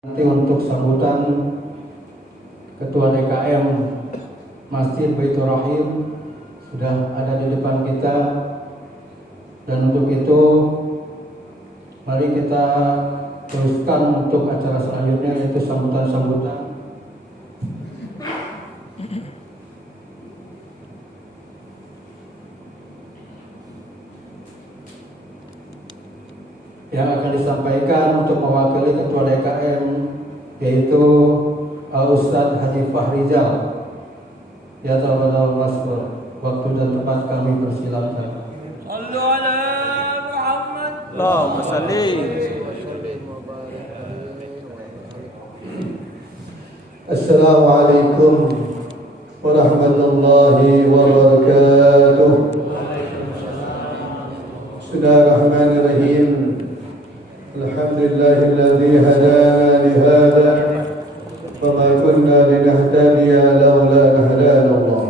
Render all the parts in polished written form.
Nanti untuk sambutan Ketua DKM Masjid Baitur Rahim sudah ada di depan kita, dan untuk itu mari kita teruskan untuk acara selanjutnya, yaitu sambutan-sambutan. Yang akan disampaikan untuk mewakili Ketua DKM yaitu Al-Ustadz Haji Fahrizal. Ya Ta'ala Masbur. Waktu dan tempat kami persilakan. Sallu ala Muhammad. Allahumma salli. Assalamualaikum warahmatullahi wabarakatuh. Bismillahirrahmanirrahim. Alhamdulillahilladzi hadana li hadza wa ma kunna linahtadiya laula an hadana Allah.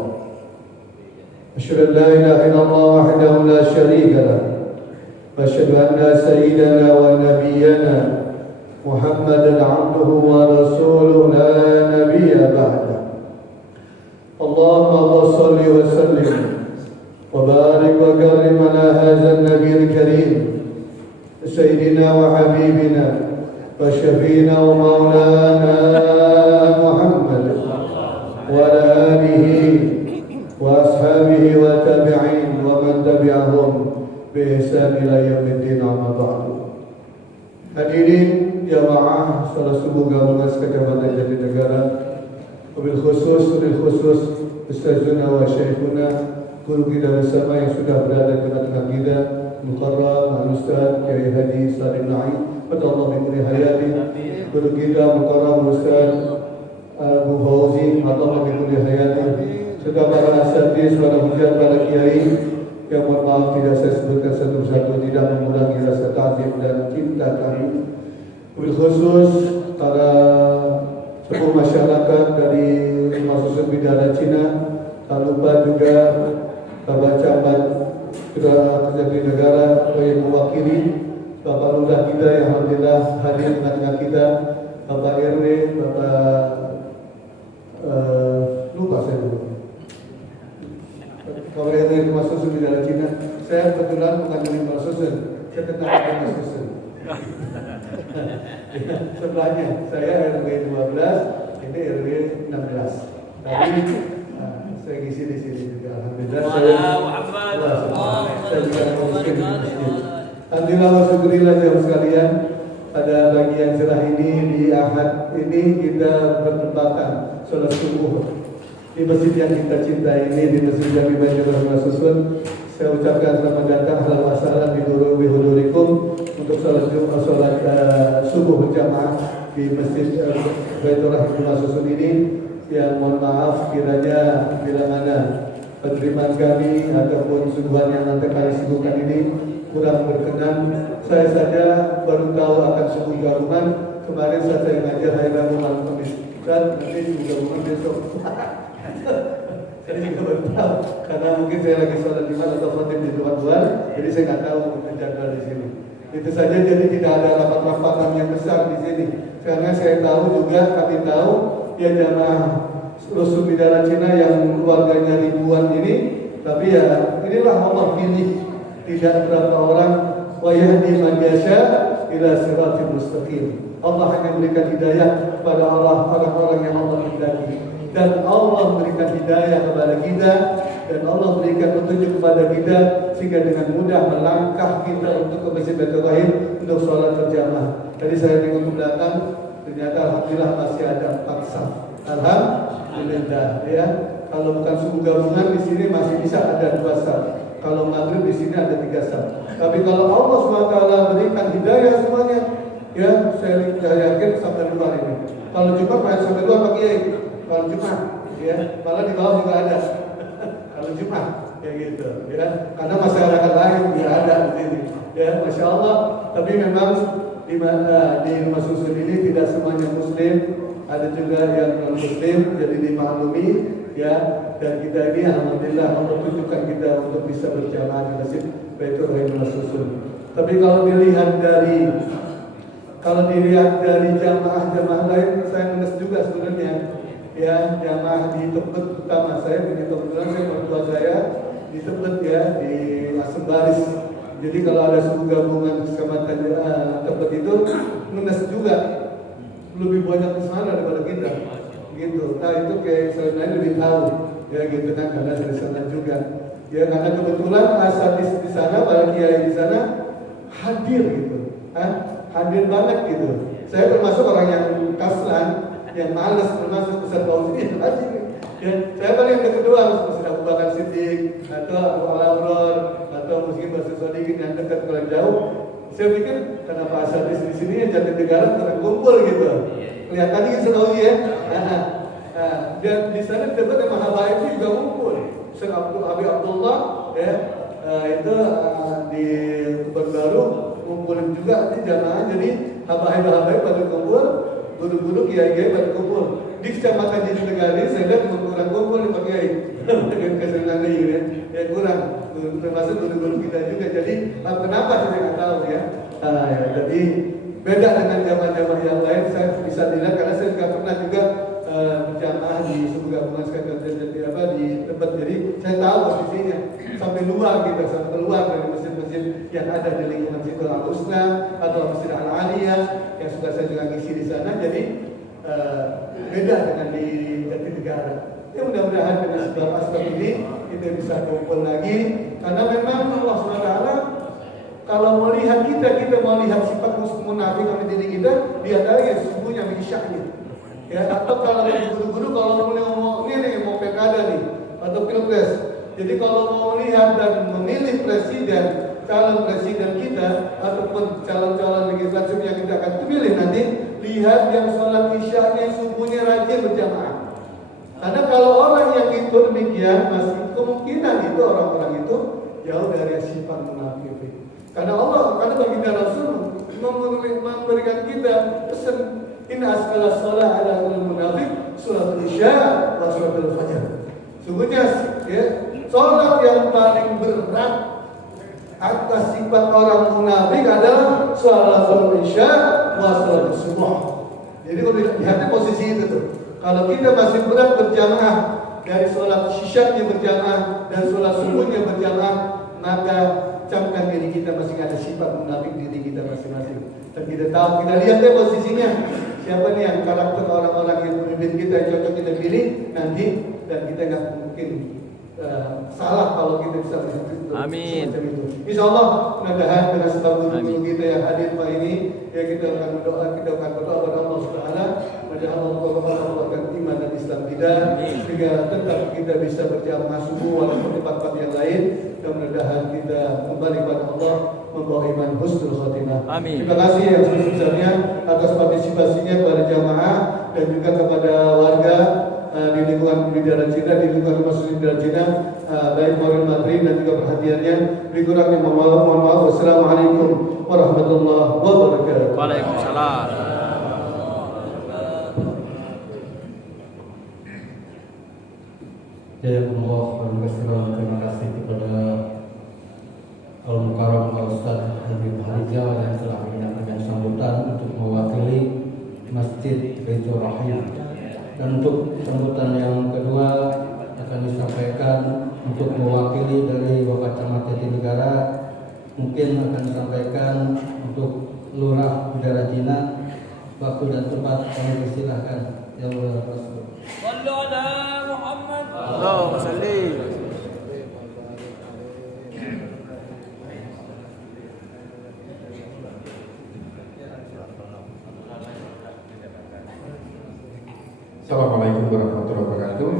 Asyhadu an la ilaha illallah wahdahu la syarika lah wa asyhadu anna sayyidana wa nabiyyana Muhammadan 'abduhu wa rasuluhu la nabiyya ba'da. Allahumma shalli wa sallim wa barik wa karrim ala hadzal nabiyil karim سيدنا وحبيبنا وشفينا ومولانا محمد وعلى آله وأصحابه والتابعين ومن تبعهم بإحسان إلى يوم الدين أما بعد. Hadirin jamaah salat subuh gabungan sekecamatan Jatinegara, wabil khusus Ustazuna wa Syekhuna, guru kita bersama yang sudah berada di tengah-tengah kita, Mukarram Al-Ustaz Kiai Haji Salim Naim, Padallah Bikuri Hayati, guru kita Mukarram Ustaz Abu Fauzi, Padallah Bikuri Hayati, serta para asatidz, para hujat, para kiai yang mohon maaf tidak saya sebutkan satu-satu, tidak mengurangi rasa ta'zim dan cinta kami. Wabil khusus para sepuh masyarakat dari Mahasiswa Bidara Cina, tak lupa juga Bapak Camat Ketua Jatinegara yang mewakili, Bapak Lurah kita yang alhamdulillah hadir di tengah kita, Bapak RW, Bapak lupa saya dulu. Kalau RW masuk Bidara Cina, saya kebetulan bukan dari masuk, saya tetap dari masuk. Sebelahnya saya RW 12, ini RW 16. Tadi saya ngisi di sini juga, alhamdulillah. Saya juga miskin di masjid. Alhamdulillah wa syukurillah jamaah sekalian, pada bagian cerah ini di Ahad ini kita bertempatan sholat subuh di masjid yang kita cintai ini, di Masjid Jami Baitur Rahman Susun. Saya ucapkan selamat datang, ahlan wa sahlan bihudurikum untuk sholat subuh berjamaah di Masjid Baitur Rahman Susun ini. Yang mohon maaf kiranya bila mana penerimaan kami ataupun suguhan yang nanti kali sibukkan ini kurang berkenan. Saya saja baru tahu akan subuh gabungan kemarin saat saya ngajar hari Rabu malam Kamis, dan nanti subuh gabungan besok. Saya juga baru tahu karena mungkin saya lagi sholat Jumat atau khotib di tempat luar, jadi saya nggak tahu jadwal di sini. Itu saja, jadi tidak ada rapat-rapatan yang besar di sini. Karena saya tahu juga, kami tahu ya jamaah Rusul Bidara Cina yang keluarganya ribuan ini, tapi ya inilah Allah pilih tidak berapa orang. Wa yahdi man yasha ila siratal mustaqim. Allah hanya memberikan hidayah kepada orang-orang yang Allah kehendaki, dan Allah memberikan hidayah kepada kita, dan Allah berikan petunjuk kepada kita sehingga dengan mudah melangkah kita untuk ke Masjid Baitur Rahim untuk sholat berjamaah. Tadi saya tengok ke belakang, ternyata alhamdulillah masih ada 4 saf. Alhamdulillah ya. Kalau bukan subuh gabungan di sini masih bisa ada 2 saf. Kalau maghrib di sini ada 3 saf. Tapi kalau Allah SWT berikan hidayah semuanya, ya saya yakin sampai luar ini. Kalau Jumat main sampai luar Pak Kiai. Kalau Jumat, ya malah di bawah juga ada. Kalau Jumat, ya gitu, ya. Karena masyarakat lain tidak ada di sini. Ya, masya Allah. Tapi memang di rumah susun ini tidak semuanya Muslim. Ada juga yang non Muslim, jadi dimaklumi, ya. Dan kita ini alhamdulillah Allah tunjukkan kita untuk bisa berjamaah di Masjid Baitur Rahman Susun. Tapi kalau dilihat dari Kalau dilihat dari jamaah-jamaah lain, saya menes juga sebenarnya. Ya, jamaah di Tebet utama saya punya kebetulan saya mertua saya di Tebet ya, di Asem Baris. Jadi kalau ada suku gabungan kecamatan Tebet itu menes juga, lebih banyak ke sana daripada kita. Gitu. Nah itu kayak selain lebih tahu ya gitu kan, karena dari sana juga. Ya karena kebetulan asadis di sana, para kiai di sana hadir gitu, hadir banget gitu. Saya termasuk orang yang kaslan, yang malas, termasuk Ustaz Fauzi ya, saya paling yang kedua Ustaz Abu Bakar Siddiq atau Abu Al-Abror atau mungkin Ustaz Sodikin yang dekat kurang jauh. Saya pikir kenapa asadis di sini ya Jatinegara terkumpul gitu. Kelihatannya Ustaz Fauzi ya. Dan di sana debat sama habaib juga ngumpul. Ustaz Abi Abdullah ya, itu di Baru ngumpulin juga di jamaah. Jadi habaib pada kumpul, guru-guru kiai-kiai pada kumpul. Di kecamatan Jatinegara saya lihat kurang kumpul di kiai. Dengan keseringan ini ya kurang. Termasuk guru-guru kita juga. Jadi kenapa saya nggak tahu ya. Jadi beda dengan jamaah-jamaah yang lain. Saya bisa dilihat karena saya nggak pernah juga berjamaah di suku gabungan di tempat, jadi saya tahu posisinya sampai luar gitu, sampai keluar dari masjid-masjid yang ada di lingkungan situ, Al-Husna atau Masjid Al-Aliyah yang suka saya juga ngisi di sana. Jadi beda dengan di Jatinegara. Ya mudah-mudahan dengan sebab ini kita bisa kumpul lagi, karena memang Allah SWT kalau melihat kita mau lihat sifat munafik dalam diri kita, dia tahu ya sesungguhnya misyaknya. Ya, atau kalau guru-guru kalau mau mau pilkada nih atau pilpres, jadi kalau mau melihat dan memilih presiden, calon presiden kita ataupun calon-calon legislatif yang kita akan pilih nanti, lihat yang sholat isyanya subuhnya rajin berjamaah. Karena kalau orang yang itu demikian, masih kemungkinan itu orang-orang itu jauh dari sifat munafik. Karena baginda Rasul memberikan kita pesan, inna asqala shalah ala al-munafiq suratul isya wa suratul fajr. Sungguhnya ya, salat yang paling berat atas sifat orang munafik adalah salatul isya wa salatul subuh. Jadi kalau lihatnya posisi itu tuh. Kalau kita masih berat berjamaah dari salat isyanya berjamaah dan salat subuhnya berjamaah, maka camkan diri kita masih ada sifat munafik diri kita masing-masing. Dan kita tahu, kita lihat deh posisinya siapa nih yang karakter orang-orang yang pemimpin kita yang cocok kita pilih nanti, dan kita nggak mungkin salah kalau kita bisa begitu. Amin. Insya Allah mudah-mudahan dengan sebab guru kita yang hadir Pak ini, ya kita akan berdoa kepada Allah Subhanahu. Mudah-mudahan Allah menguatkan iman dan Islam kita, sehingga tetap kita bisa berjamaah subuh walaupun di tempat yang lain. Dan mudah-mudahan kita kembali kepada Allah membawa iman husnul khotimah. Amin. Terima kasih yang sebesar-besarnya atas partisipasinya kepada jamaah dan juga kepada warga di lingkungan Bidara Cina, di lingkungan Rumah Suci Bidara Cina, baik Maulid Madrid dan juga perhatiannya. Lebih kurangnya mohon maaf. Wassalamualaikum warahmatullahi wabarakatuh. Waalaikumsalam. Jazakumullah khairan. Terima kasih kepada Al-Mukarram Al-Ustaz Habib Harijal yang telah menyampaikan sambutan untuk mewakili Masjid Baitur Rahim. Dan untuk sambutan yang kedua akan disampaikan untuk mewakili dari Bapak Camat Jatinegara, mungkin akan disampaikan untuk Lurah Bidara Cina. Waktu dan tempat kami persilahkan. Ya Allah Rasul. Sallu ala Muhammad. Allahumma shalli. Assalamualaikum warahmatullahi wabarakatuh.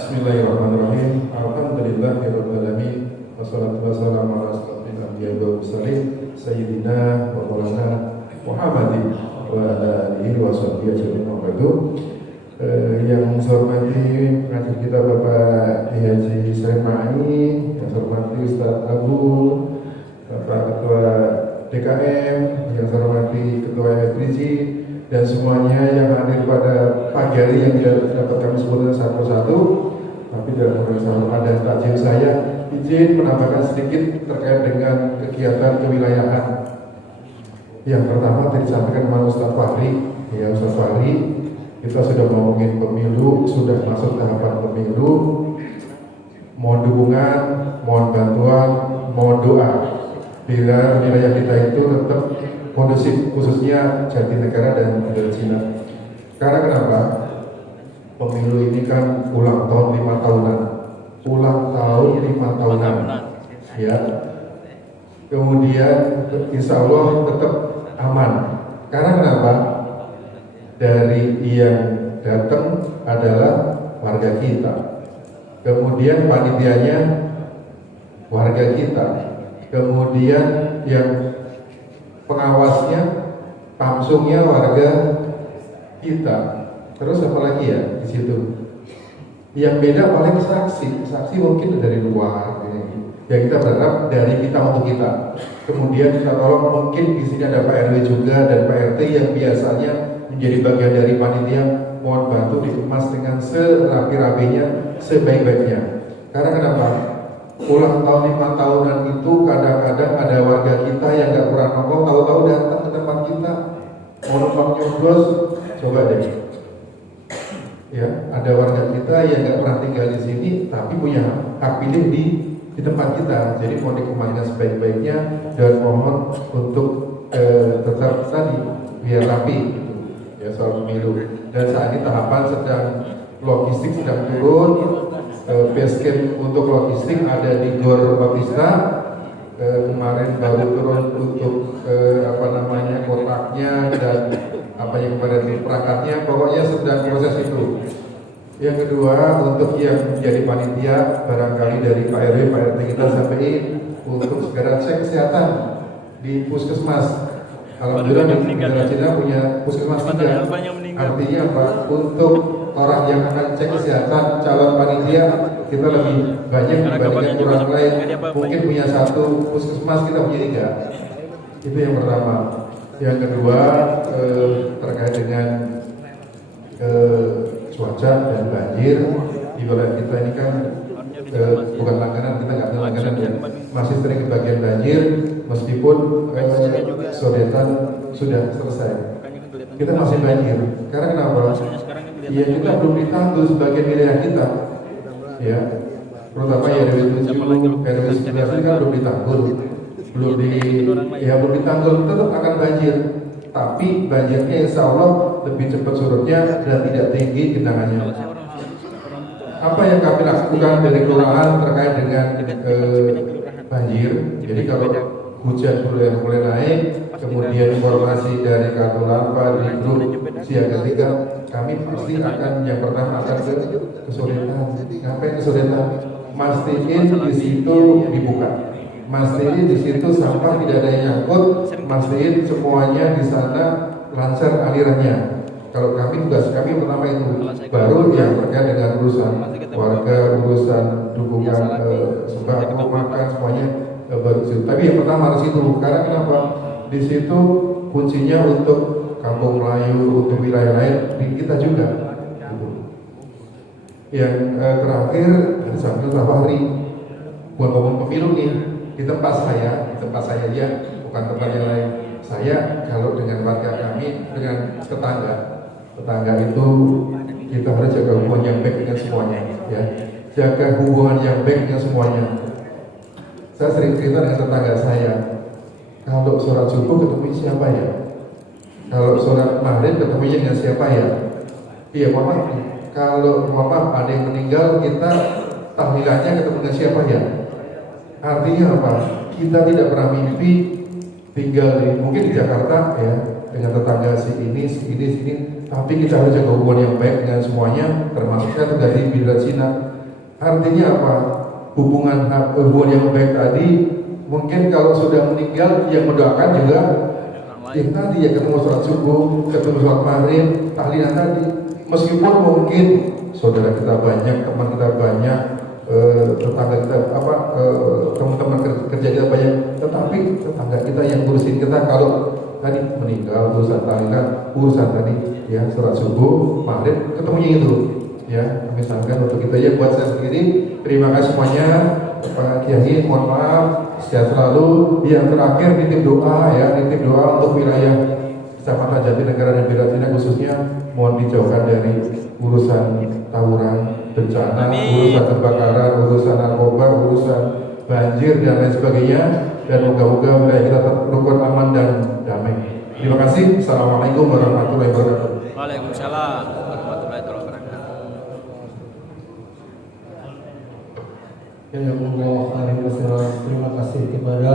Bismillahirrahmanirrahim. Alhamdulillahirabbil alamin. Wassalatu wassalamu ala asyrofil anbiya'i wal mursalin sayyidina wa maulana Muhammadin wa ala alihi wa sahbihi ajmain. Yang saya hormati pengajar kita Bapak Haji Said Ma'ani, yang saya hormati Ustaz Abu, Bapak Ketua DKM, yang saya hormati Ketua MFDC, dan semuanya yang hadir pada pagi hari yang tidak dapat kami sebutkan satu persatu, tapi dalam ada takjil saya izin menambahkan sedikit terkait dengan kegiatan kewilayahan Yang pertama tadi disampaikan oleh Ustaz Fahri, ya Ustaz Fahri, kita sudah ngomongin pemilu, sudah masuk tahapan pemilu, mohon dukungan, mohon bantuan, mohon doa. Bila wilayah kita itu tetap kondusif, khususnya Jatinegara dan Cina. Karena kenapa? Pemilu ini kan ulang tahun 5 tahunan, ulang tahun 5 tahunan, ya. Kemudian insya Allah tetap aman. Karena kenapa? Dari yang datang adalah warga kita, kemudian panitianya warga kita, kemudian yang pengawasnya, pamsungnya warga kita. Terus apa lagi ya di situ? Yang beda paling saksi mungkin dari luar. Ya kita berharap dari kita untuk kita. Kemudian kita tolong, mungkin di sini ada Pak RW juga dan Pak RT yang biasanya menjadi bagian dari panitia, mohon bantu dikemas dengan serapi-rapinya, sebaik-baiknya. Karena kenapa? Ulang tahun 5 tahunan itu kadang-kadang ada warga kita yang nggak pernah nongkrong, tahu-tahu datang ke tempat kita, mau numpang nyoblos, coba deh. Ya, ada warga kita yang nggak pernah tinggal di sini, tapi punya hak pilih di tempat kita. Jadi mau dikembangkan sebaik-baiknya dan mohon untuk tetap tadi biar rapi gitu. Ya soal pemilu. Dan saat ini tahapan sedang logistik sedang turun. Base camp untuk logistik ada di Gor Baptista. Kemarin baru turun untuk kotaknya dan apa yang kemarin perangkatnya. Pokoknya sedang proses itu. Yang kedua, untuk yang menjadi panitia, barangkali dari Pak RW, Pak RT kita sampaikan untuk segera cek kesehatan di puskesmas. Alhamdulillah di negara Cina punya puskesmas 3. Artinya apa? Untuk orang yang akan cek kesehatan calon panitia kita lebih banyak dibandingkan orang lain. Mungkin punya 1 puskesmas, kita punya 3. Itu yang pertama. Yang kedua terkait dengan cuaca dan banjir di wilayah kita ini kan bukan langganan, kita nggak punya langganan ya, masih sering kebagian banjir meskipun sodetan sudah selesai, kita masih banjir. Karena kenapa? Ya kita belum ditanggul sebagian wilayah kita, ya terutama ya RW 7, RW 11 ini kan belum ditanggul, belum ditanggul, tetap akan banjir. Tapi banjirnya insya Allah lebih cepat surutnya dan tidak tinggi genangannya. Apa yang kami lakukan dari kelurahan terkait dengan banjir? Jadi kalau hujan mulai naik, kemudian informasi dari Katulampa di grup siaga 3, kami pasti akan yang pertama akan kesulitan. Ngapain kesulitan? Mastiin di situ dibuka. Mastiin di situ sampah tidak ada yang nyangkut, mastiin semuanya di sana lancar alirannya. Kalau kami tugas kami pertama itu, baru yang terkait dengan urusan warga, urusan dukungan sembako, makan semuanya baru itu. Tapi yang pertama harus itu, karena kenapa? Di situ kuncinya untuk kampung Melayu, untuk wilayah lain di kita juga. Yang terakhir dari Sambil Tafari, buat ngomong pemilu nih. Di tempat saya aja, bukan tempat yang lain. Saya kalau dengan warga kami, dengan tetangga itu kita harus jaga hubungan yang baik dengan semuanya, ya. Jaga hubungan yang baik dengan semuanya. Saya sering cerita dengan tetangga saya, kalau sholat subuh ketemu siapa ya? Kalau sholat maghrib ketemu dengan siapa ya? Iya, maaf. Kalau maaf ada yang meninggal, kita tahlilannya ketemu dengan siapa ya? Artinya apa? Kita tidak pernah mimpi tinggal mungkin di Jakarta ya dengan tetangga sini, tapi kita harus jaga hubungan yang baik dengan semuanya, termasuk saya dari Bidra Cina. Artinya apa? Hubungan yang baik tadi mungkin kalau sudah meninggal yang mendoakan juga yang tadi ya ketemu sholat subuh, ketemu sholat maghrib, tahlilan tadi. Meskipun mungkin saudara kita banyak, teman kita banyak, tetangga kita teman-teman kerja kita banyak, tetapi tetangga kita yang ngurusin kita kalau tadi meninggal, urusan tahlilan, urusan tadi ya sholat subuh, maghrib, ketemunya itu ya. Misalkan untuk kita ya, buat saya sendiri terima kasih semuanya. Pak Kiai, mohon maaf, sehat selalu. Yang terakhir nitip doa ya, nitip doa untuk wilayah Kecamatan Jatinegara dan Biratina khususnya, mohon dijauhkan dari urusan tawuran, bencana, urusan kebakaran, urusan narkoba, urusan banjir dan lain sebagainya. Dan moga-moga wilayah kita tetap rukun, aman dan damai. Terima kasih. Assalamualaikum warahmatullahi wabarakatuh. Waalaikumsalam warahmatullahi wabarakatuh. Terima kasih kepada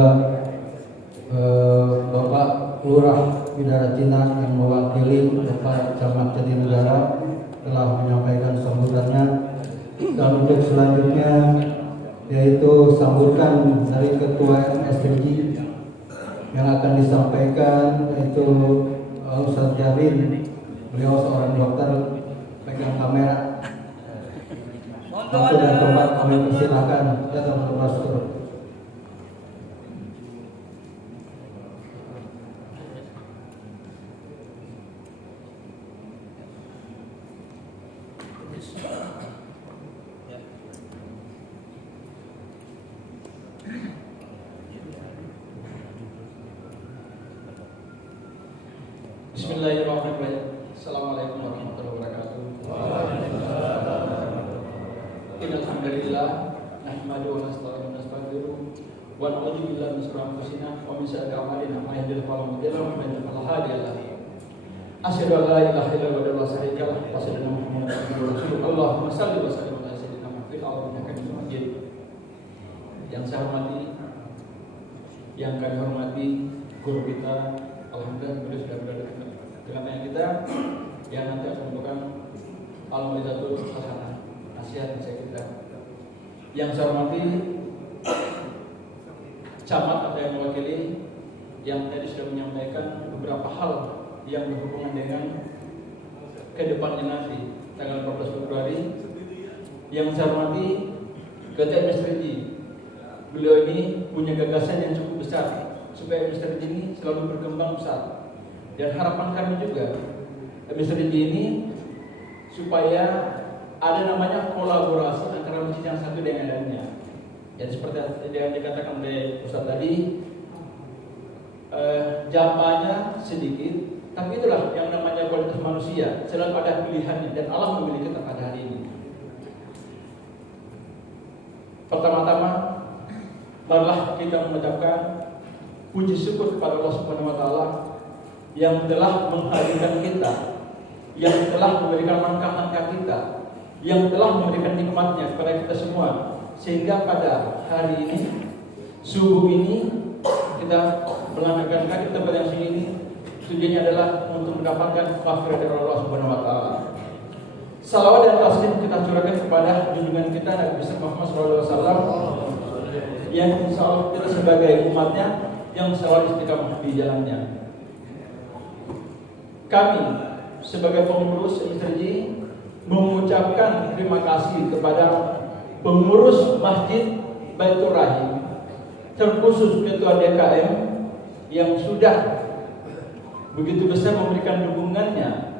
Bapak Lurah Bidaratina yang mewakili Bapak Camat Jatinegara telah menyampaikan sambutannya. Dan untuk selanjutnya yaitu sambutan dari Ketua MSTJ yang akan disampaikan yaitu Ustaz Jarin. Beliau seorang dokter, pegang kamera. Waktu dan tempat kami persilakan datang ke Pastor. Bismillahirrahmanirrahim. Assalamualaikum warahmatullahi wabarakatuh. Innal hamdalillah nahmaduhu wa nasta'inuhu wa nastaghfiruh wa na'udzu billahi min shururi anfusina wa min sayyiati a'malina may yahdihillahu fala mudilla lahu wa may yudlil fala hadiya lahu. Asyhadu an la ilaha illallah wa la syarika lahu wa asyhadu anna Muhammadan abduhu wa rasuluh. Allahumma shalli wa sallim ala sayyidina Muhammadin wa ala alihi wa sahbihi. Yang saya hormati, yang kami hormati guru kita, alhamdulillah beliau sudah berada di tengah-tengah kita yang nanti akan membuka al-mau'izatul hasanah, nasihat kita. Yang saya hormati camat atau yang mewakili yang tadi sudah menyampaikan beberapa hal yang berhubungan dengan kedepannya nanti tanggal 14 Februari. Yang saya hormati Ketua MSTJ, beliau ini punya gagasan yang cukup besar supaya MSTJ ini selalu berkembang besar. Dan harapan kami juga MSTJ ini supaya ada namanya kolaborasi antara masjid yang satu dengan lainnya. Jadi seperti yang dikatakan oleh Ustaz tadi, jamaahnya sedikit, tapi itulah yang namanya kualitas manusia. Selalu ada pilihannya dan Allah memilih kita pada hari ini. Pertama-tama, marilah kita mengucapkan puji syukur kepada Allah Subhanahu wa taala yang telah menghadirkan kita, yang telah memberikan langkah-langkah kita, yang telah memberikan nikmatnya kepada kita semua, sehingga pada hari ini, subuh ini, kita melangkahkan kaki tempat yang sini ini. Tujuannya adalah untuk mendapatkan maghfirah dari Allah Subhanahu wa taala. Salawat dan taslim kita curahkan kepada junjungan kita Nabi besar Muhammad SAW, yang insya Allah kita sebagai umatnya yang selalu istiqamah di jalannya. Kami sebagai pengurus MSTJ mengucapkan terima kasih kepada pengurus Masjid Baitur Rahim, terkhusus Ketua DKM yang sudah begitu besar memberikan dukungannya,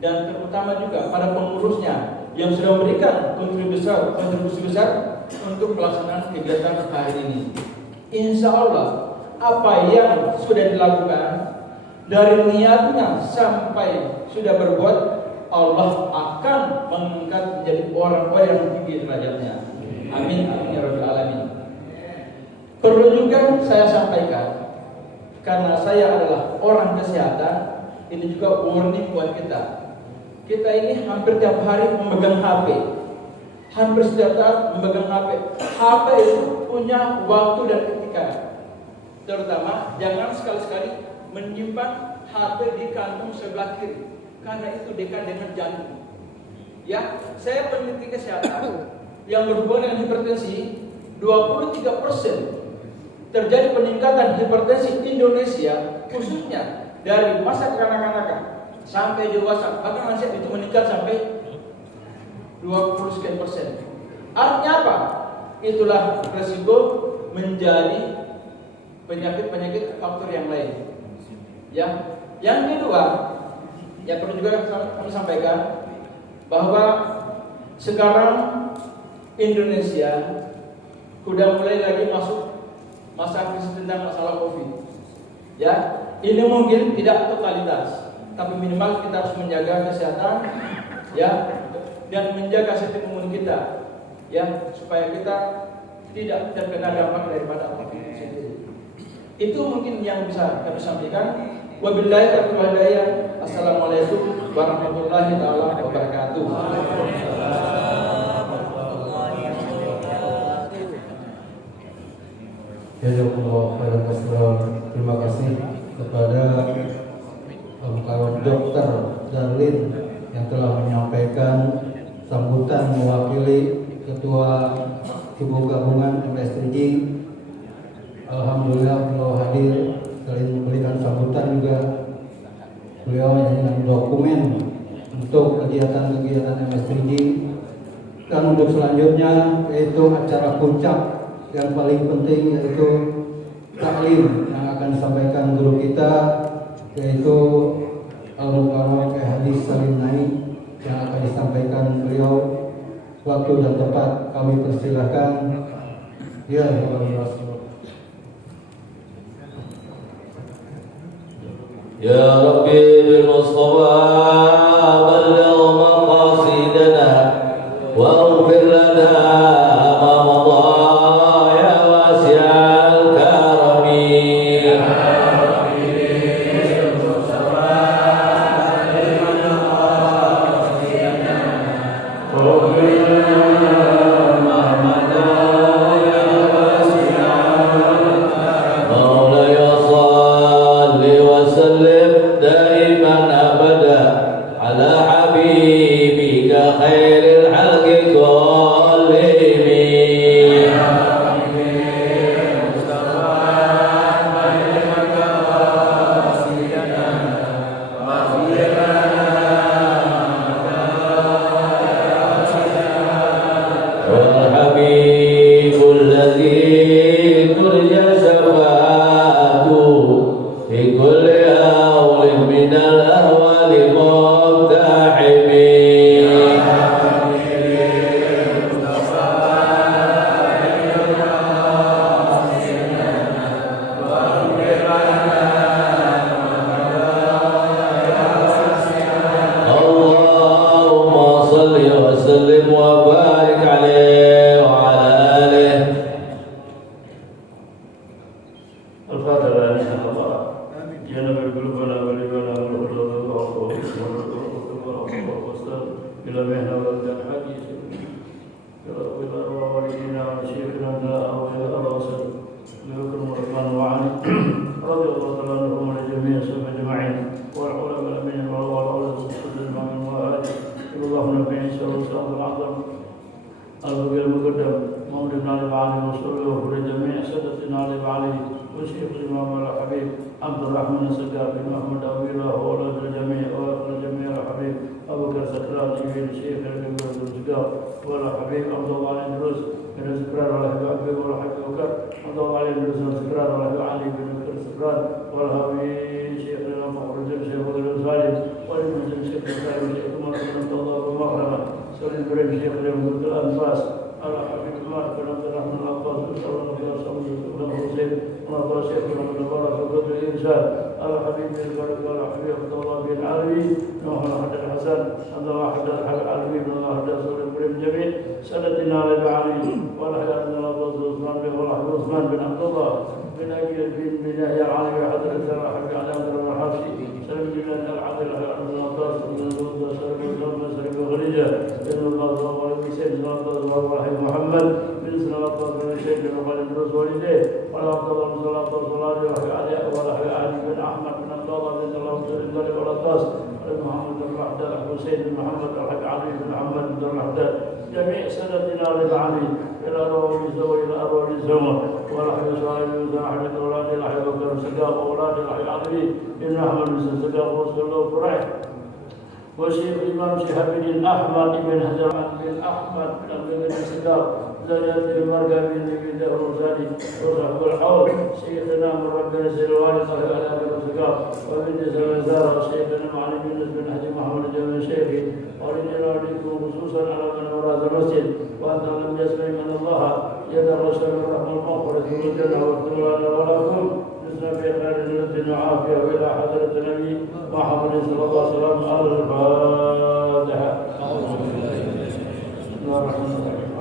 dan terutama juga pada pengurusnya yang sudah memberikan kontribusi besar untuk pelaksanaan kegiatan hari ini. Insya Allah apa yang sudah dilakukan dari niatnya sampai sudah berbuat, Allah akan mengangkat menjadi orang-orang yang tinggi derajatnya. Amin amin ya rabbal alamin. Perlu juga saya sampaikan, karena saya adalah orang kesehatan, ini juga warning buat kita. Kita ini hampir tiap hari memegang HP, hampir setiap saat memegang HP. HP itu punya waktu dan etika. Terutama jangan sekali-sekali menyimpan HP di kantung sebelah kiri, karena itu dekat dengan jantung. Ya, saya peneliti kesehatan yang berhubungan dengan hipertensi, 23% terjadi peningkatan hipertensi Indonesia, khususnya dari masa kekanak-kanakan sampai dewasa, bahkan lansia itu meningkat sampai 20% %. Artinya apa? Itulah resiko menjadi penyakit-penyakit faktor yang lain. Ya, yang kedua, yang perlu juga kami sampaikan bahwa sekarang Indonesia Sudah mulai lagi masuk masa krisis tentang masalah COVID. Ya, ini mungkin tidak totalitas, tapi minimal kita harus menjaga kesehatan, ya, dan menjaga sistem imun kita, ya, supaya kita tidak terkena dampak daripada COVID itu sendiri. Itu mungkin yang bisa kami sampaikan. Wabillahi taufiq wal hidayah. Assalamualaikum warahmatullahi wabarakatuh. Jazakallahu khairan katsiran. Terima kasih kepada kawan Dokter Darlin yang telah menyampaikan sambutan mewakili Ketua Ibu Gabungan MSTJ. Alhamdulillah beliau hadir selain memberikan sambutan juga beliau dengan dokumen untuk kegiatan-kegiatan MSTJ. Dan untuk selanjutnya yaitu acara puncak yang paling penting yaitu taklim yang akan disampaikan guru kita yaitu Al-Mukarram Hadis Salim Naik yang akan disampaikan beliau. Waktu dan tempat kami persilahkan. Ya, Ya Rabbi bil Mustafa balligh maqasidana waghfir lana ma madha ya wasi'al karami. وشيخ الإمام شهاب الدين أحمد بن حجر بن أحمد بن السدار زياد المرقى بن نبي الرزالي وصحب الحوض شيخنا من ربنا سلوان صلى الله عليه وسلم وابن زلزار شيخنا معلم بن حجي محمد الجميل شيخي ولنا عليكم خصوصا على من وراد المسجد وأنت لم يسمع من الله يد الرسول ادخلوا الجنة واغفر لنا ولكم جزنا بخير جنة وعافية وإلى حضرة النبي محمد صلى الله عليه وسلم. الفاتحة. بسم الله الرحمن الرحيم.